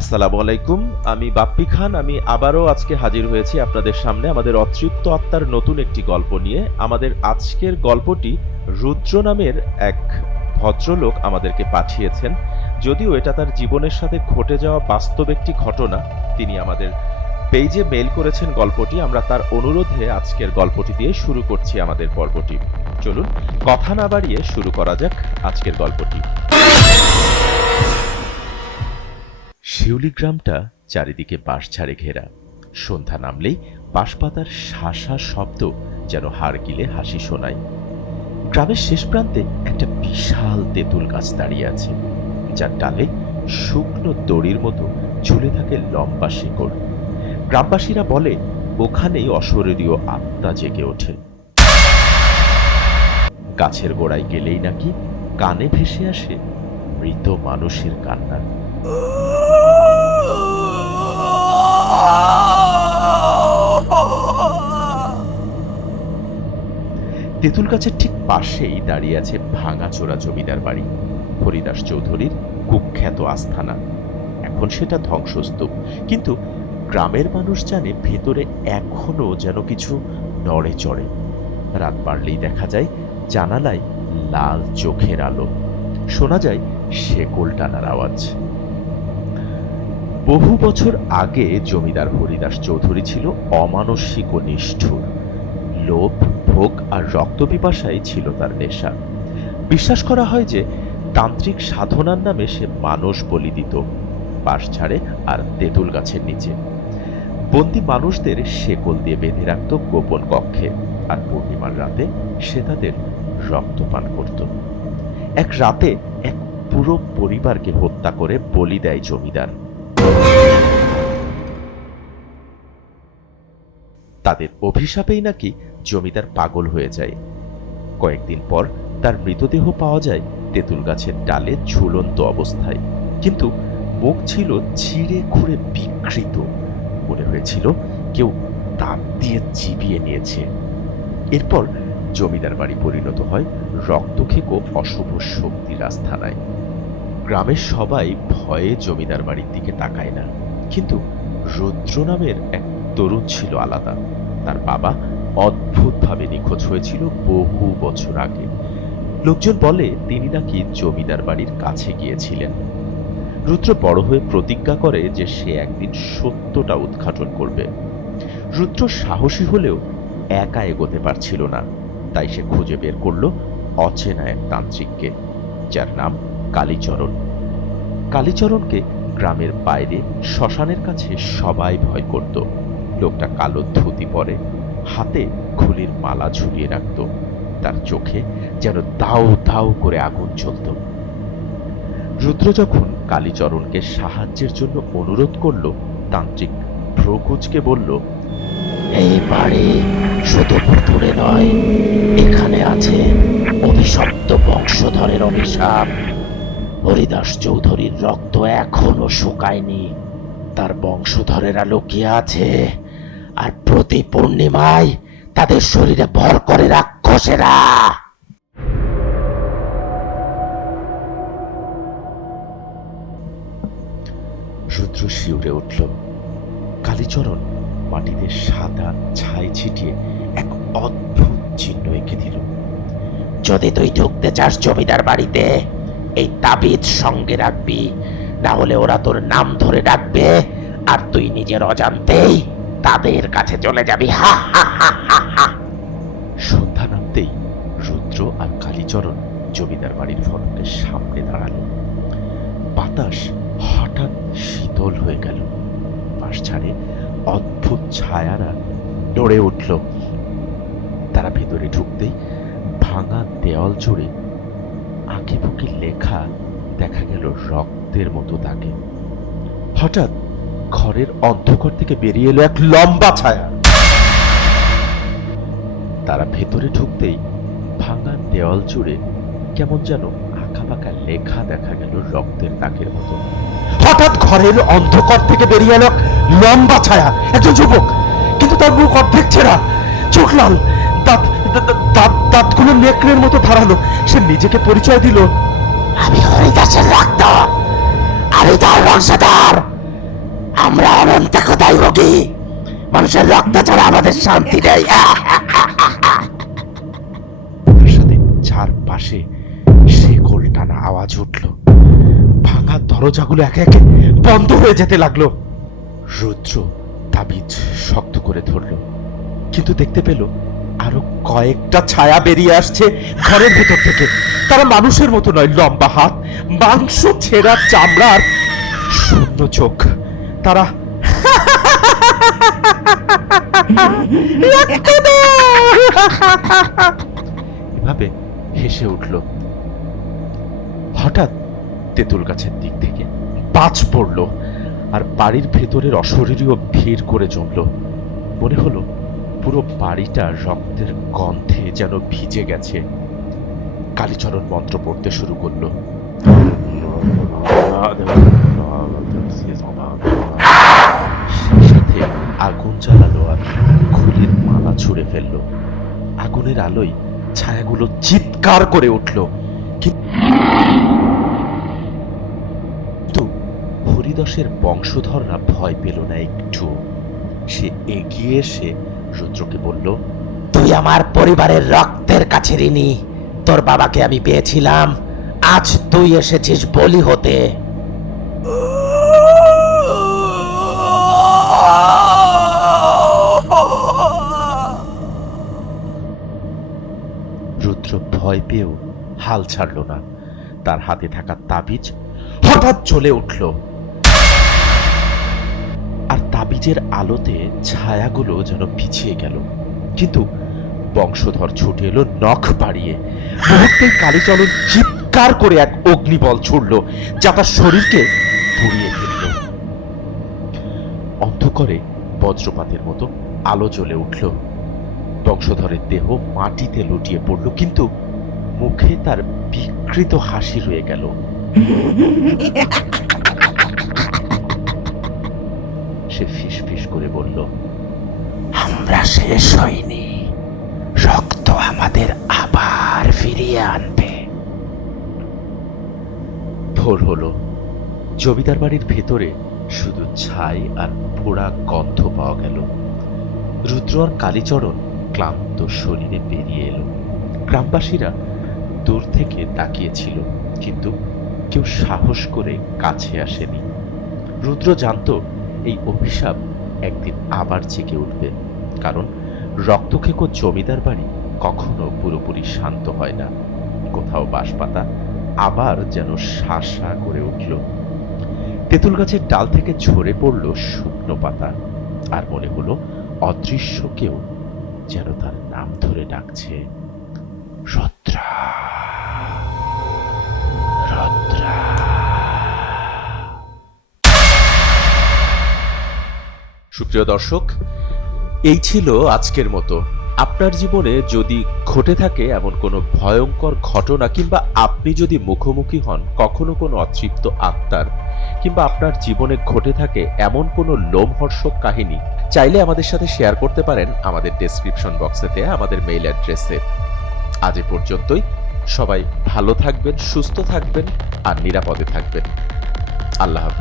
আসসালামু আলাইকুম। আমি বাপ্পি খান। আমি আবারও আজকে হাজির হয়েছি আপনাদের সামনে আমাদের অতৃপ্ত আত্মার নতুন একটি গল্প নিয়ে। আমাদের আজকের গল্পটি রুদ্র নামের এক ভদ্রলোক আমাদেরকে পাঠিয়েছেন। যদিও এটা তার জীবনের সাথে ঘটে যাওয়া বাস্তব একটি ঘটনা। তিনি আমাদের পেজে মেইল করেছেন গল্পটি। আমরা তার অনুরোধে আজকের গল্পটি দিয়ে শুরু করছি আমাদের পর্বটি। চলুন কথা না বাড়িয়ে শুরু করা যাক আজকের গল্পটি। শিউলি গ্রামটা চারিদিকে বাঁশঝাড়ে ঘেরা। সন্ধ্যা নামলেই বাঁশপাতার শাঁসা শব্দ যেন হাড় গিলে হাসি শোনায়। গ্রামের শেষ প্রান্তে একটা বিশাল তেঁতুল গাছ দাঁড়িয়ে আছে, যার ডালে শুকনো দড়ির মতো ঝুলে থাকে লম্বা শিকড়। গ্রামবাসীরা বলে ওখানেই অশরীরীয় আত্মা জেগে ওঠে। গাছের গোড়ায় গেলেই নাকি কানে ভেসে আসে মৃত মানুষের কান্না। তেঁতুল গাছের ঠিক পাশেই দাঁড়িয়ে আছে ভাঙাচোরা জমিদার বাড়ি, হরিদাস চৌধুরীর কুখ্যাত আস্থানা। এখন সেটা ধ্বংসস্তূপ, কিন্তু গ্রামের মানুষ জানে ভেতরে এখনো যেন কিছু নড়ে চড়ে। রাত বাড়লেই দেখা যায় জানালায় লাল চোখের আলো, শোনা যায় শেকল টানার আওয়াজ। বহু বছর আগে জমিদার হরিদাস চৌধুরী ছিল অমানসিক ও নিষ্ঠুর। লোভ, ভোগ আর রক্তপিপাসাই ছিল তার নেশা। বিশ্বাস করা হয় যে তান্ত্রিক সাধনার নামে সে মানুষ বলি দিত বাঁশঝাড়ে আর তেঁতুল গাছের নিচে। বন্দী মানুষদের শেকল দিয়ে বেঁধে রাখত গোপন কক্ষে, আর পূর্ণিমার রাতে সে তাদের রক্তপান করত। এক রাতে এক পুরো পরিবারকে হত্যা করে বলি দেয় জমিদার। তাদের অভিশাপেই নাকি জমিদার পাগল হয়ে যায়। কয়েকদিন পর তার মৃতদেহ পাওয়া যায় তেঁতুল গাছের ডালে ঝুলন্ত অবস্থায়, কিন্তু মুখ ছিল ছিঁড়ে খুঁড়ে বিকৃত। মনে হয়েছিল কেউ দাঁত দিয়ে চিবিয়ে নিয়েছে। এরপর জমিদার বাড়ি পরিণত হয় রক্তখেকো অশুভ শক্তির আস্থানায়। গ্রামের সবাই ভয়ে জমিদার বাড়ির দিকে তাকায় না, কিন্তু রুদ্র নামের এক তরুণ ছিল আলাদা। তার বাবা অদ্ভুতভাবে নিখোঁজ হয়েছিল বহু বছর আগে। লোকজন বলে তিনি নাকি জমিদার বাড়ির কাছে গিয়েছিলেন। রুদ্র বড় হয়ে প্রতিজ্ঞা করে যে সে একদিন সত্যটা উদ্ঘাটন করবে। রুদ্র সাহসী হলেও একা এগোতে পারছিল না, তাই সে খুঁজে বের করল অচেনা এক তান্ত্রিককে, যার নাম কালীচরণ। কালীচরণকে গ্রামের বাইরে শ্মশানের কাছে সবাই ভয় করত। লোকটা কালো ধুতি পরে, হাতে খুলির মালা ঝুলিয়ে রাখত, তার চোখে যেন দাউ দাউ করে আগুন জ্বলত। রুদ্র যখন কালীচরণকে সাহায্যের জন্য অনুরোধ করল, তান্ত্রিক ভ্রকুচকে বলল, এই বাড়ি শুধু ভুতুড়ে নয়, এখানে আছে অভিশপ্ত বংশধরের অভিশাপ। হরিদাস চৌধুরীর রক্ত এখনো শুকায়নি, তার বংশধরেরা লুকিয়ে আছে, আর প্রতি পূর্ণিমায় তাদের শরীরে ভর করে রাক্ষসেরা। রুদ্র শিউরে উঠল। কালীচরণ মাটিতে সাদা ছাই ছিটিয়ে এক অদ্ভুত চিহ্ন এঁকে দিল। যদি তুই ঢুকতে চাস জমিদার বাড়িতে, এই তাবিজ সঙ্গে রাখবি, না হলে ওরা তোর নাম ধরে ডাকবে, আর তুই নিজের অজান্তেই তাদের কাছে চলে যাবি। হা হা হা হা হা। সন্ধ্যা নামতেই রুদ্র আর কালীচরণ জমিদার বাড়ির ফটকের সামনে দাঁড়ালো। বাতাস হঠাৎ শীতল হয়ে গেল। বাঁশঝাড়ে অদ্ভুত ছায়ারা নড়ে উঠল। তারা ভেতরে ঢুকতেই ভাঙা দেওয়াল জুড়ে আঁকি বুকি লেখা দেখা গেল রক্তের মতো দাগে। হঠাৎ ঘরের অন্ধকার থেকে বেরিয়ে এলো এক লম্বা ছায়া। তারা ভেতরে ঢুকতেই ভাঙা দেওয়াল জুড়ে কেমন যেন আঁকাবাঁকা লেখা দেখা গেল রক্তের দাগের মতো। হঠাৎ ঘরের অন্ধকার থেকে বেরিয়ে এলো লম্বা ছায়া, একজন যুবক, কিন্তু তার মুখ অর্ধেক ছেঁড়া, চোখ লাল, দাঁতগুলো নেকড়ের মতো ধারালো। সে নিজেকে পরিচয় দিল, আমি হরিদাসের রক্ত, আমি তার বংশধর। আমরা অনন্ত কোথায় ভোগী, মানুষের রক্ত ছাড়া আমাদের শান্তি নেই। প্রাসাদের চারপাশে শেকল টানা আওয়াজ উঠল, ভাঙা দরজাগুলো একে একে বন্ধ হয়ে যেতে লাগলো। রুদ্র তাবিজ শক্ত করে ধরল, কিন্তু দেখতে পেল আরো কয়েকটা ছায়া বেরিয়ে আসছে ঘরের ভেতর থেকে। তারা মানুষের মতো নয়, লম্বা হাত, মাংস ছেঁড়া চামড়ার শূন্য চোখ। তারা এভাবে হেসে উঠল। হঠাৎ তেঁতুল গাছের দিক থেকে বাজ পড়ল, আর বাড়ির ভেতরের অশরীরীয় ভিড় করে জমল। মনে হলো পুরো বাড়িটা রক্তের গন্ধে যেন ভিজে গেছে। কালীচরণ মন্ত্র পড়তে শুরু করলো। সাথে আগুন জ্বালালো আর খুলির মালা ছুঁড়ে ফেললো। আগুনের আলোয় ছায়াগুলো চিৎকার করে উঠল, কিন্তু হরিদাসের বংশধররা ভয় পেল না একটু। সে এগিয়ে এসে রুদ্রকে বলল, তুই আমার পরিবারের রক্তের কাছে ঋণী। তোর বাবাকে আমি পেয়েছিলাম, আজ তুই এসেছিস বলি হতে। রুদ্র ভয় পেয়েও হাল ছাড়ল না। তার হাতে থাকা তাবিজ হঠাৎ জ্বলে উঠল, আর তাবিজের আলোতে ছায়াগুলো যেন পিছিয়ে গেল। কিন্তু বংশধর ছুটে এলো নখ বাড়িয়ে। মুহূর্তেই কালীচরণ চিৎকার করে এক অগ্নিবল ছুড়ল, যা তার শরীরকে পুড়িয়ে ফেলল। অন্ধকারে বজ্রপাতের মতো আলো জ্বলে উঠল। বংশধরের দেহ মাটিতে লুটিয়ে পড়ল, কিন্তু মুখে তার বিকৃত হাসি রয়ে গেল। সে ফিসফিস করে বলল, আমরা শেষ হইনি, রক্ত আমাদের আবার ফিরিয়ে আনবে। ভোর হলো। জমিদার বাড়ির ভেতরে শুধু ছাই আর পোড়া গন্ধ পাওয়া গেল। রুদ্র আর কালীচরণ ক্লান্ত শরীরে বেরিয়ে এলো। গ্রামবাসীরা দূর থেকে তাকিয়েছিল, কিন্তু কেউ সাহস করে কাছে আসেনি। রুদ্র জানত এই অভিশাপ একদিন আবার জেগে উঠবে, কারণ রক্তখেকো জমিদার বাড়ি কখনো পুরোপুরি শান্ত হয় না। কোথাও বাঁশপাতা আবার যেন শাসা করে উঠল। তেঁতুল গাছের ডাল থেকে ঝরে পড়ল শুকনো পাতা, আর মনে হলো অদৃশ্য কেউ যেন তার নাম ধরে ডাকছে, রুদ্রা, রুদ্রা। সুপ্রিয় দর্শক, এই ছিল আজকের মতো। আপনার জীবনে যদি ঘটে থাকে এমন কোনো ভয়ঙ্কর ঘটনা, কিংবা আপনি যদি মুখোমুখি হন কখনো কোনো অতৃপ্ত আত্মার, কিংবা আপনার জীবনে ঘটে থাকে এমন কোনো লোমহর্ষক কাহিনী, চাইলে আমাদের সাথে শেয়ার করতে পারেন আমাদের ডেসক্রিপশন বক্সেতে আমাদের মেইল অ্যাড্রেসে। আজ এ পর্যন্তই। সবাই ভালো থাকবেন, সুস্থ থাকবেন আর নিরাপদে থাকবেন। আল্লাহ হাফেজ।